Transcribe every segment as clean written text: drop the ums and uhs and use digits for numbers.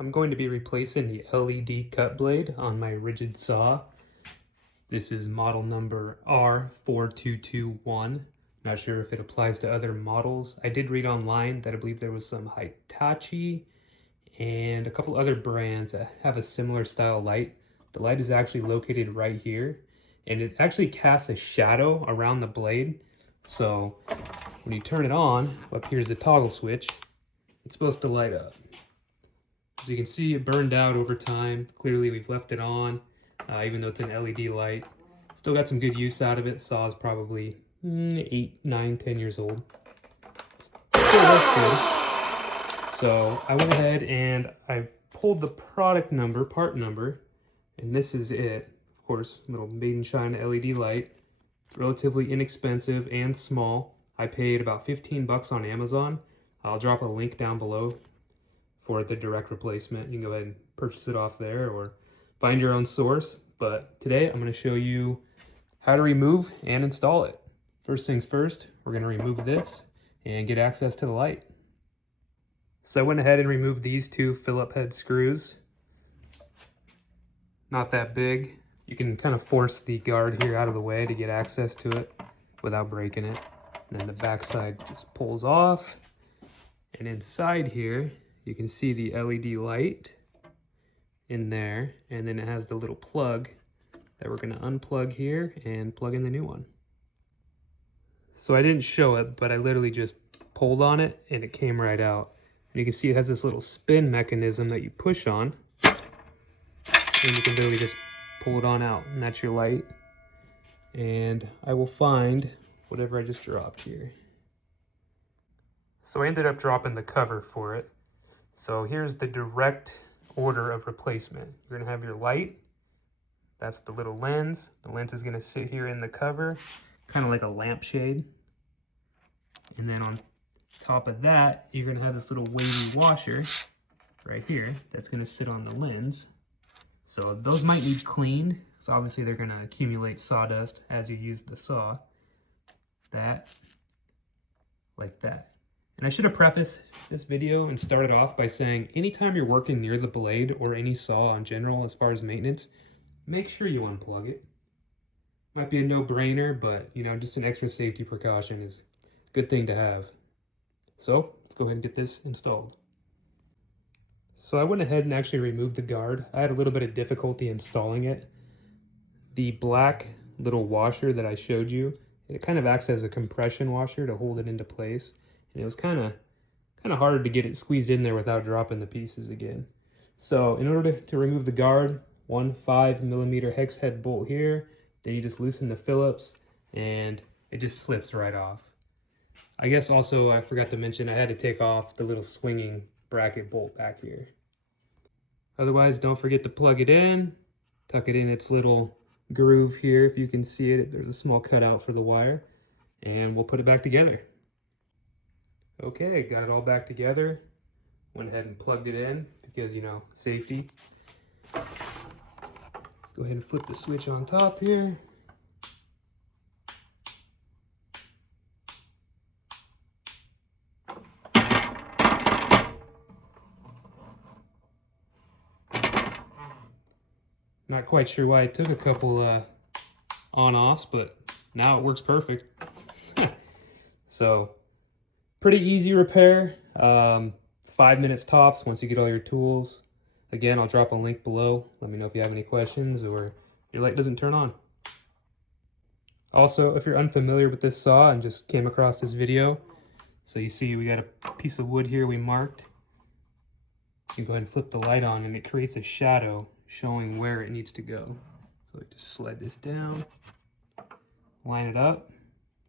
I'm going to be replacing the LED cut blade on my rigid saw. This is model number R4221. Not sure if it applies to other models. I did read online that I believe there was some Hitachi and a couple other brands that have a similar style light. The light is actually located right here, and it actually casts a shadow around the blade. So when you turn it on, up here's the toggle switch, it's supposed to light up. As you can see, it burned out over time. Clearly we've left it on, even though it's an LED light. Still got some good use out of it. Saw is probably 8, 9, 10 years old. Still works good. So I went ahead and I pulled the product number, part number, and this is it. Of course, little Made in China LED light. It's relatively inexpensive and small. I paid about 15 bucks on Amazon. I'll drop a link down below for the direct replacement. You can go ahead and purchase it off there or find your own source. But today I'm going to show you how to remove and install it. First things first, we're going to remove this and get access to the light. So I went ahead and removed these two Phillip head screws. Not that big. You can kind of force the guard here out of the way to get access to it without breaking it. And then the back side just pulls off. And inside here, you can see the LED light in there. And then it has the little plug that we're going to unplug here and plug in the new one. So I didn't show it, but I literally just pulled on it and it came right out. And you can see it has this little spin mechanism that you push on. And you can literally just pull it on out, and that's your light. And I will find whatever I just dropped here. So I ended up dropping the cover for it. So here's the direct order of replacement. You're gonna have your light. That's the little lens. The lens is gonna sit here in the cover, kind of like a lampshade. And then on top of that, you're gonna have this little wavy washer right here that's gonna sit on the lens. So those might need cleaned. So obviously they're gonna accumulate sawdust as you use the saw. That, like that. And I should have prefaced this video and started off by saying, anytime you're working near the blade or any saw in general as far as maintenance, make sure you unplug it. Might be a no-brainer, but you know, just an extra safety precaution is a good thing to have. So let's go ahead and get this installed. So I went ahead and actually removed the guard. I had a little bit of difficulty installing it. The black little washer that I showed you, it kind of acts as a compression washer to hold it into place. And it was kind of hard to get it squeezed in there without dropping the pieces again. So in order to remove the guard, one 5mm hex head bolt here, then you just loosen the Phillips and it just slips right off. I guess also I forgot to mention I had to take off the little swinging bracket bolt back here. Otherwise, don't forget to plug it in, tuck it in its little groove here. If you can see it, there's a small cutout for the wire, and we'll put it back together. Okay, got it all back together. Went ahead and plugged it in because, you know, safety. Let's go ahead and flip the switch on top here. Not quite sure why it took a couple on-offs, but now it works perfect. So, pretty easy repair. 5 minutes tops once you get all your tools. Again, I'll drop a link below. Let me know if you have any questions or your light doesn't turn on. Also, if you're unfamiliar with this saw and just came across this video, so you see we got a piece of wood here we marked. You can go ahead and flip the light on and it creates a shadow showing where it needs to go. So I just slide this down, line it up,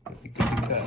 and be good to cut.